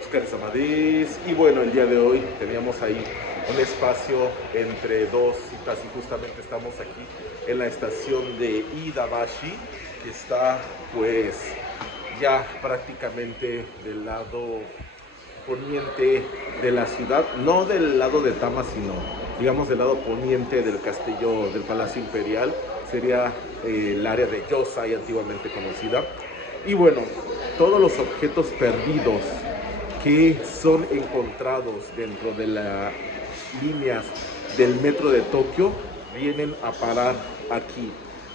Óscar Amadís. Y bueno, el día de hoy teníamos ahí un espacio entre dos citas y justamente estamos aquí en la estación de Iidabashi, que está pues ya prácticamente del lado poniente de la ciudad, no del lado de Tama, sino digamos del lado poniente del castillo del Palacio Imperial, sería el área de Yosai antiguamente conocida. Y bueno, todos los objetos perdidos que son encontrados dentro de las líneas del metro de Tokio vienen a parar aquí.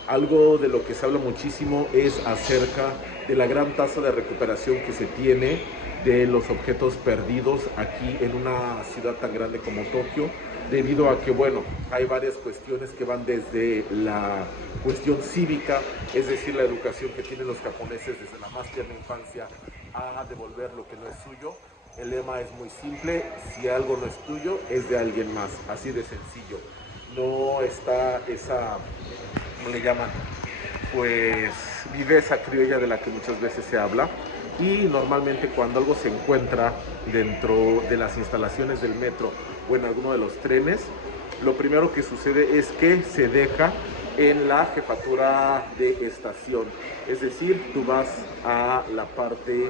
Algo de lo que se habla muchísimo es acerca de la gran tasa de recuperación que se tiene de los objetos perdidos aquí en una ciudad tan grande como Tokio, debido a que, bueno, hay varias cuestiones que van desde la cuestión cívica, es decir, la educación que tienen los japoneses desde la más tierna infancia a devolver lo que no es suyo. El lema es muy simple: si algo no es tuyo, es de alguien más, así de sencillo. No está esa, ¿cómo le llaman? Pues viveza criolla de la que muchas veces se habla. Y normalmente cuando algo se encuentra dentro de las instalaciones del metro o en alguno de los trenes, lo primero que sucede es que se deja en la jefatura de estación. Es decir, tú vas a la parte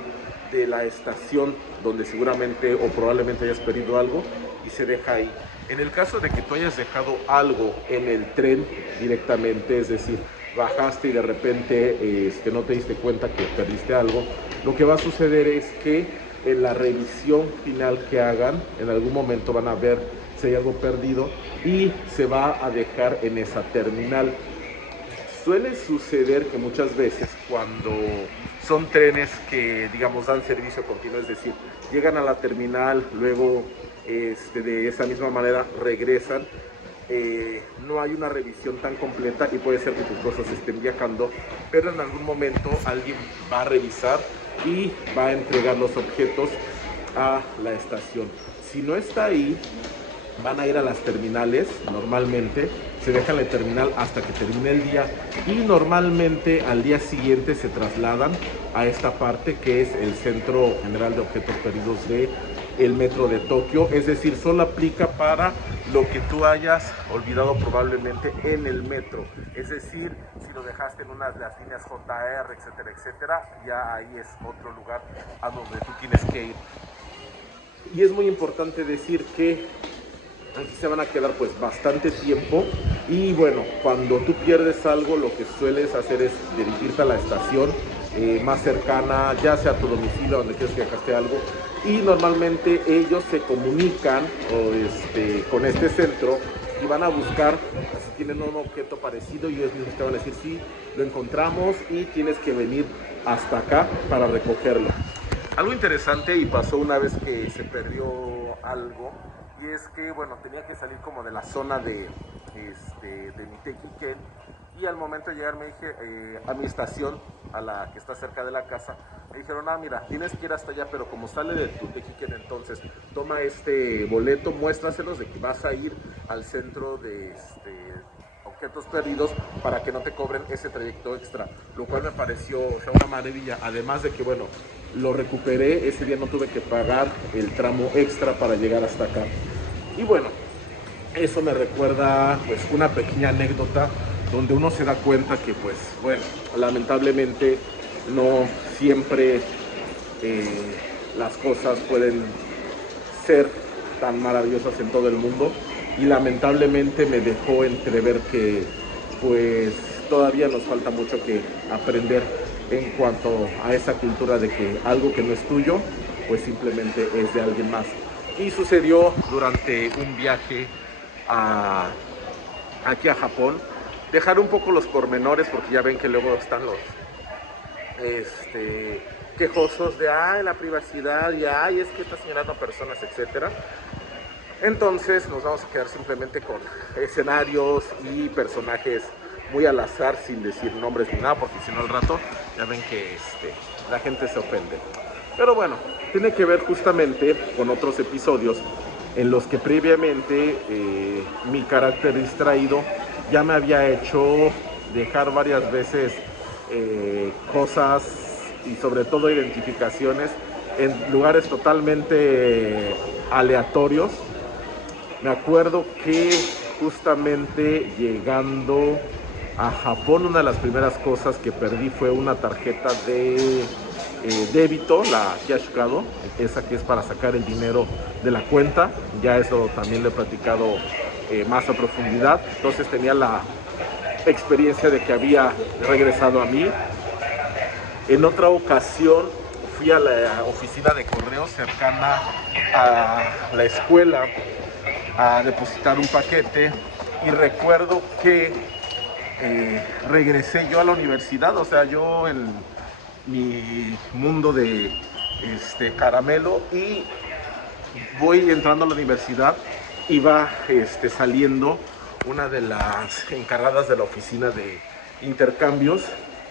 de la estación donde seguramente o probablemente hayas perdido algo y se deja ahí. En el caso de que tú hayas dejado algo en el tren directamente, es decir, bajaste y de repente no te diste cuenta que perdiste algo, lo que va a suceder es que en la revisión final que hagan, en algún momento van a ver si hay algo perdido y se va a dejar en esa terminal. Suele suceder que muchas veces cuando son trenes que, digamos, dan servicio continuo, es decir, llegan a la terminal, luego de esa misma manera regresan, no hay una revisión tan completa y puede ser que tus cosas estén viajando, pero en algún momento alguien va a revisar y va a entregar los objetos a la estación. Si no está ahí, van a ir a las terminales, normalmente se deja la terminal hasta que termine el día y normalmente al día siguiente se trasladan a esta parte que es el Centro General de Objetos Perdidos de el metro de Tokio, es decir, solo aplica para lo que tú hayas olvidado probablemente en el metro, es decir, si lo dejaste en una de las líneas JR, etcétera, etcétera, ya ahí es otro lugar a donde tú tienes que ir. Y es muy importante decir que aquí se van a quedar pues bastante tiempo y bueno, cuando tú pierdes algo lo que sueles hacer es dirigirte a la estación más cercana, ya sea a tu domicilio donde quieres que dejaste algo, y normalmente ellos se comunican con este centro y van a buscar si tienen un objeto parecido y ellos mismos te van a decir sí, lo encontramos y tienes que venir hasta acá para recogerlo. Algo interesante y pasó una vez que se perdió algo, y es que, bueno, tenía que salir como de la zona de Mitequiquén, y al momento de llegar me dije a mi estación, a la que está cerca de la casa, me dijeron, mira, tienes que ir hasta allá, pero como sale de Mitequiquén, entonces toma este boleto, muéstraselos de que vas a ir al centro de objetos perdidos para que no te cobren ese trayecto extra, lo cual me pareció, o sea, una maravilla, además de que, bueno, lo recuperé, ese día no tuve que pagar el tramo extra para llegar hasta acá. Y bueno, eso me recuerda pues una pequeña anécdota donde uno se da cuenta que pues bueno, lamentablemente no siempre las cosas pueden ser tan maravillosas en todo el mundo, y lamentablemente me dejó entrever que pues todavía nos falta mucho que aprender en cuanto a esa cultura de que algo que no es tuyo pues simplemente es de alguien más. Y sucedió durante un viaje aquí a Japón. Dejar un poco los pormenores porque ya ven que luego están los quejosos de la privacidad y es que está señalando a personas, etcétera. Entonces nos vamos a quedar simplemente con escenarios y personajes muy al azar, sin decir nombres ni nada, porque si no al rato ya ven que la gente se ofende. Pero bueno, tiene que ver justamente con otros episodios en los que previamente mi carácter distraído ya me había hecho dejar varias veces cosas y sobre todo identificaciones en lugares totalmente aleatorios. Me acuerdo que justamente llegando a Japón, una de las primeras cosas que perdí fue una tarjeta de débito, la Kyashkado, esa que es para sacar el dinero de la cuenta. Ya eso también lo he platicado más a profundidad. Entonces tenía la experiencia de que había regresado a mí. En otra ocasión fui a la oficina de correos cercana a la escuela a depositar un paquete y recuerdo que regresé yo a la universidad, o sea, yo en mi mundo de caramelo, y voy entrando a la universidad y va saliendo una de las encargadas de la oficina de intercambios,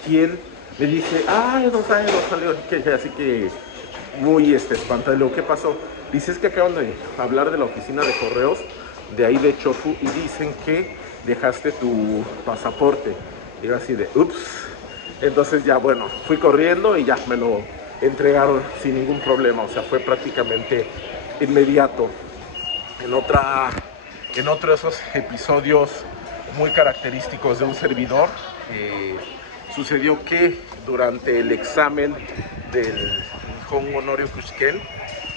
quien me dice, ay, no salió, así que muy espantado. Le digo, ¿qué pasó? Dice, es que acaban de hablar de la oficina de correos de ahí de Chofu y dicen que dejaste tu pasaporte. Y yo así de, ups. Entonces ya, bueno, fui corriendo y ya me lo entregaron sin ningún problema. O sea, fue prácticamente inmediato. En otro de esos episodios muy característicos de un servidor, sucedió que durante el examen del Nihon Honorio Kushken,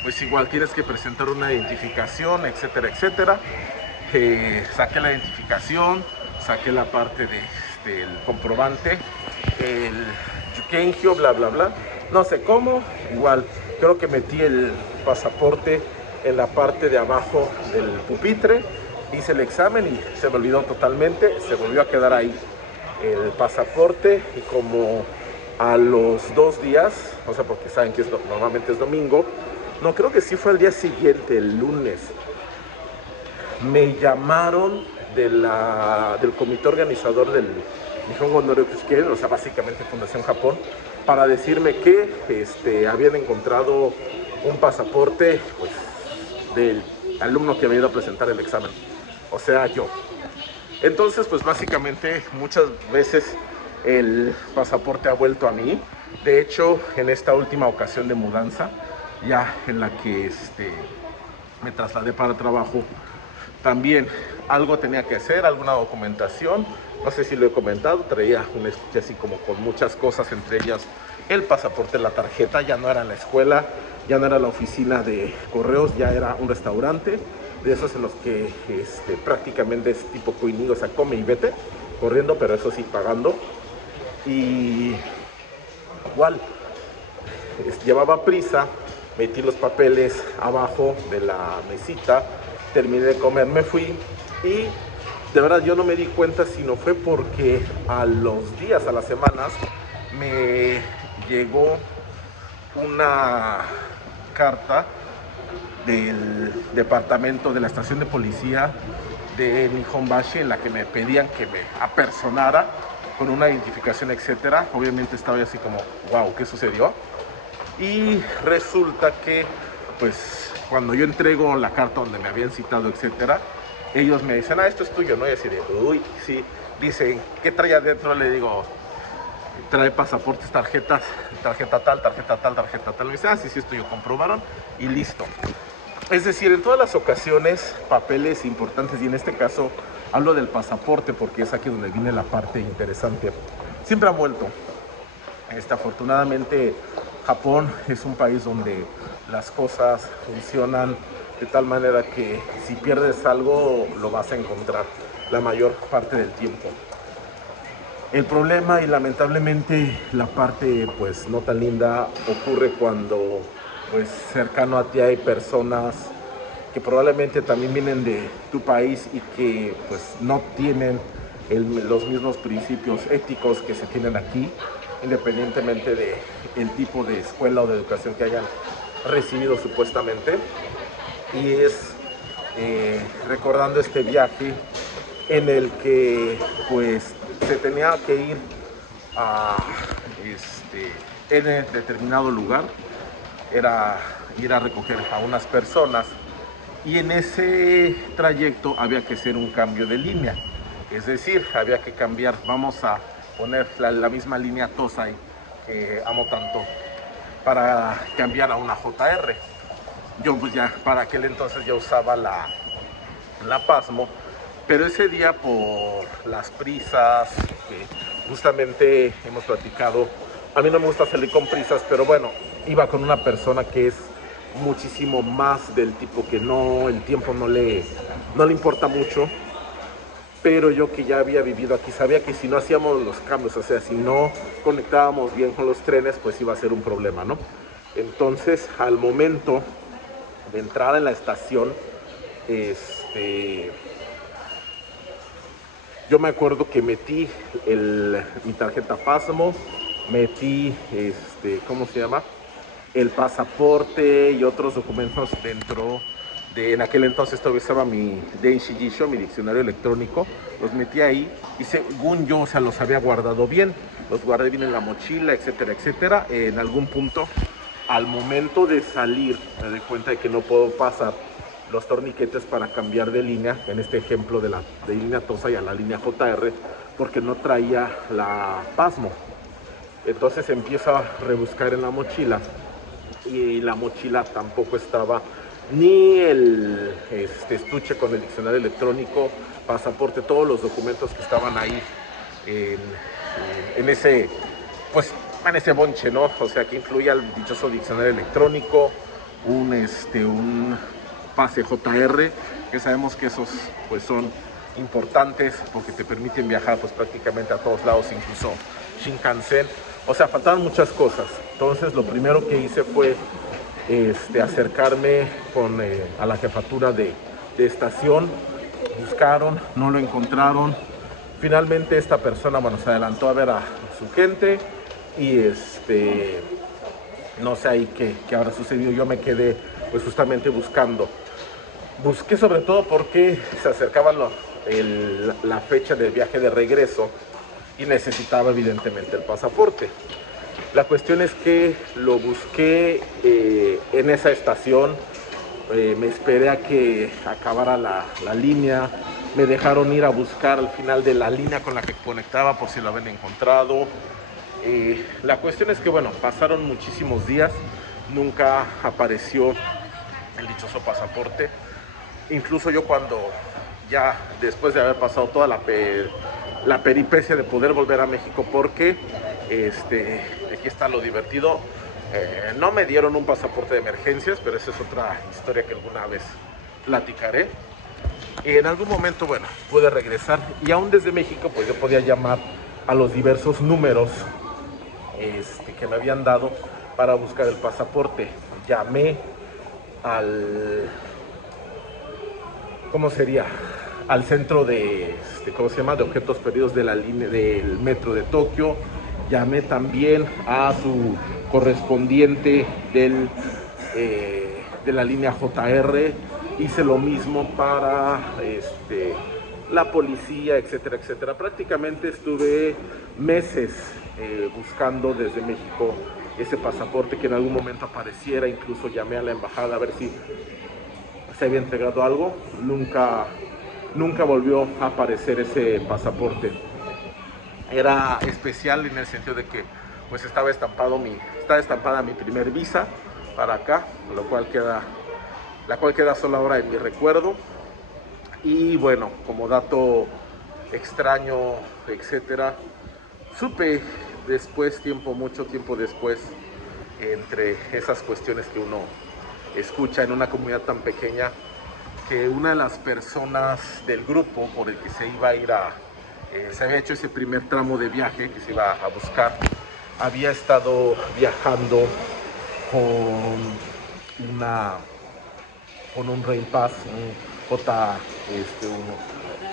pues igual tienes que presentar una identificación, etcétera, etcétera. Saqué la identificación, saqué la parte del comprobante, el Yukenhyo, bla, bla, bla. No sé cómo, igual, creo que metí el pasaporte en la parte de abajo del pupitre, hice el examen y se me olvidó totalmente, se volvió a quedar ahí el pasaporte y como a los 2 días, o sea, porque saben que normalmente es domingo, no, creo que sí fue el día siguiente, el lunes, me llamaron del comité organizador del Nihon Honorio Kushken, o sea, básicamente Fundación Japón, para decirme que habían encontrado un pasaporte, pues, del alumno que había ido a presentar el examen, o sea, yo. Entonces, pues básicamente muchas veces el pasaporte ha vuelto a mí. De hecho, en esta última ocasión de mudanza, ya en la que me trasladé para el trabajo, también algo tenía que hacer, alguna documentación. No sé si lo he comentado, traía un estuche así como con muchas cosas, entre ellas el pasaporte, la tarjeta. Ya no era en la escuela, ya no era la oficina de correos, ya era un restaurante de esos en los que prácticamente es tipo coinillo, o sea, come y vete, corriendo, pero eso sí, pagando. Y igual, llevaba prisa, metí los papeles abajo de la mesita, terminé de comer, me fui y de verdad yo no me di cuenta, sino fue porque a los días, a las semanas, me llegó una carta del departamento de la estación de policía de Nihonbashi en la que me pedían que me apersonara con una identificación, etcétera. Obviamente estaba yo así como, wow, ¿qué sucedió? Y resulta que, pues, cuando yo entrego la carta donde me habían citado, etcétera, ellos me dicen, esto es tuyo, ¿no? Y así de, uy, sí. Dicen, ¿qué trae adentro? Le digo, trae pasaportes, tarjetas, tarjeta tal, tarjeta tal, tarjeta tal. Me dice, sí, esto yo comprobaron y listo. Es decir, en todas las ocasiones, papeles importantes, y en este caso hablo del pasaporte porque es aquí donde viene la parte interesante, siempre han vuelto. Afortunadamente, Japón es un país donde las cosas funcionan de tal manera que si pierdes algo, lo vas a encontrar la mayor parte del tiempo. El problema, y lamentablemente la parte pues no tan linda, ocurre cuando pues cercano a ti hay personas que probablemente también vienen de tu país y que pues no tienen los mismos principios éticos que se tienen aquí, independientemente del tipo de escuela o de educación que hayan recibido supuestamente. Y es recordando este viaje en el que pues se tenía que ir a en determinado lugar, era ir a recoger a unas personas, y en ese trayecto había que hacer un cambio de línea, es decir, había que cambiar, vamos a poner la misma línea Tosai que amo tanto, para cambiar a una JR. Yo pues ya para aquel entonces ya usaba la Pasmo, pero ese día por las prisas que justamente hemos platicado, a mí no me gusta salir con prisas, pero bueno, iba con una persona que es muchísimo más del tipo que no, el tiempo no le importa mucho, pero yo que ya había vivido aquí sabía que si no hacíamos los cambios, o sea, si no conectábamos bien con los trenes, pues iba a ser un problema, ¿no? Entonces, al momento de entrada en la estación, yo me acuerdo que metí mi tarjeta Pasmo, metí, ¿cómo se llama? El pasaporte y otros documentos dentro de, en aquel entonces todavía estaba mi Denshi Jisho, mi diccionario electrónico, los metí ahí y según yo, o sea, los había guardado bien, los guardé bien en la mochila, etcétera, etcétera. En algún punto, al momento de salir, me doy cuenta de que no puedo pasar los torniquetes para cambiar de línea, en este ejemplo de línea TOSA y a la línea JR, porque no traía la Pasmo. Entonces empiezo a rebuscar en la mochila y la mochila tampoco estaba ni el estuche con el diccionario electrónico, pasaporte, todos los documentos que estaban ahí en ese, pues, en ese bonche, ¿no? O sea, que incluía el dichoso diccionario electrónico, un pase JR, que sabemos que esos pues son importantes porque te permiten viajar pues prácticamente a todos lados, incluso Shinkansen. O sea, faltaban muchas cosas. Entonces lo primero que hice fue acercarme a la jefatura de estación. Buscaron, no lo encontraron. Finalmente esta persona, bueno, se adelantó a ver a su gente y no sé ahí qué habrá sucedido. Yo me quedé pues justamente buscando. Busqué sobre todo porque se acercaba la fecha del viaje de regreso y necesitaba evidentemente el pasaporte. La cuestión es que lo busqué en esa estación, me esperé a que acabara la línea, me dejaron ir a buscar al final de la línea con la que conectaba por si lo habían encontrado. La cuestión es que bueno, pasaron muchísimos días, nunca apareció el dichoso pasaporte. Incluso yo cuando ya después de haber pasado toda la peripecia de poder volver a México, porque aquí está lo divertido, no me dieron un pasaporte de emergencias, pero esa es otra historia que alguna vez platicaré. Y en algún momento, bueno, pude regresar y aún desde México pues yo podía llamar a los diversos números que me habían dado para buscar el pasaporte. Llamé ¿cómo sería? Al centro de, ¿cómo se llama? De objetos perdidos de la línea del metro de Tokio. Llamé también a su correspondiente de la línea JR. Hice lo mismo para la policía, etcétera, etcétera. Prácticamente estuve meses buscando desde México ese pasaporte, que en algún momento apareciera. Incluso llamé a la embajada a ver si se había entregado algo. Nunca volvió a aparecer ese pasaporte. Era especial en el sentido de que pues estaba estampada mi primer visa para acá, la cual queda solo ahora en mi recuerdo. Y bueno, como dato extraño, etcétera, supe después, mucho tiempo después, entre esas cuestiones que uno escucha en una comunidad tan pequeña, que una de las personas del grupo por el que se iba a ir se había hecho ese primer tramo de viaje que se iba a buscar, había estado viajando con un Rail Pass, un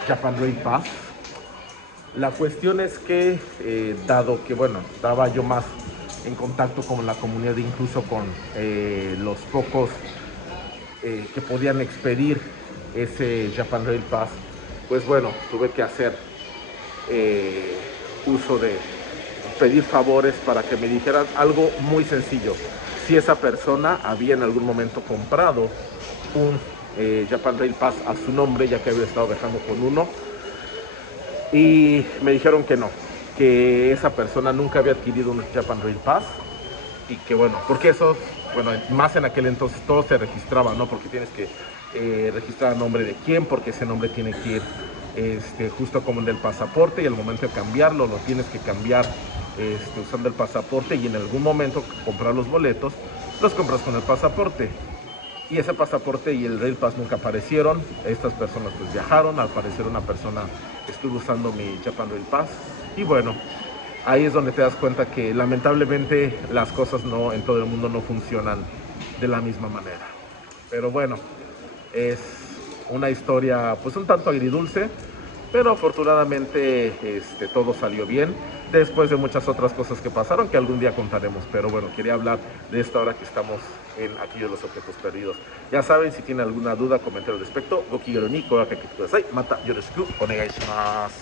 Japan Rail Pass. La cuestión es que, dado que, bueno, estaba yo más en contacto con la comunidad, incluso con los pocos que podían expedir ese Japan Rail Pass, pues bueno, tuve que hacer uso de pedir favores para que me dijeran algo muy sencillo. Si esa persona había en algún momento comprado un Japan Rail Pass a su nombre, ya que había estado viajando con uno, y me dijeron que no, que esa persona nunca había adquirido un Japan Rail Pass, y que bueno, porque eso, bueno, más en aquel entonces todo se registraba, ¿no? Porque tienes que registrar a nombre de quién, porque ese nombre tiene que ir justo como en el pasaporte, y al momento de cambiarlo lo tienes que cambiar usando el pasaporte, y en algún momento comprar los boletos los compras con el pasaporte. Y ese pasaporte y el Rail Pass nunca aparecieron. Estas personas pues viajaron, al parecer una persona estuvo usando mi Japan Rail Pass, y bueno, ahí es donde te das cuenta que lamentablemente las cosas no en todo el mundo no funcionan de la misma manera. Pero bueno, es una historia pues un tanto agridulce, pero afortunadamente todo salió bien, después de muchas otras cosas que pasaron que algún día contaremos. Pero bueno, quería hablar de esta hora que estamos en aquí de los objetos perdidos. Ya saben, si tienen alguna duda, comentario al respecto, Goki Yoroni, Koga Kakeki Kudasai, Mata Yoroshiku Onegai shimasu.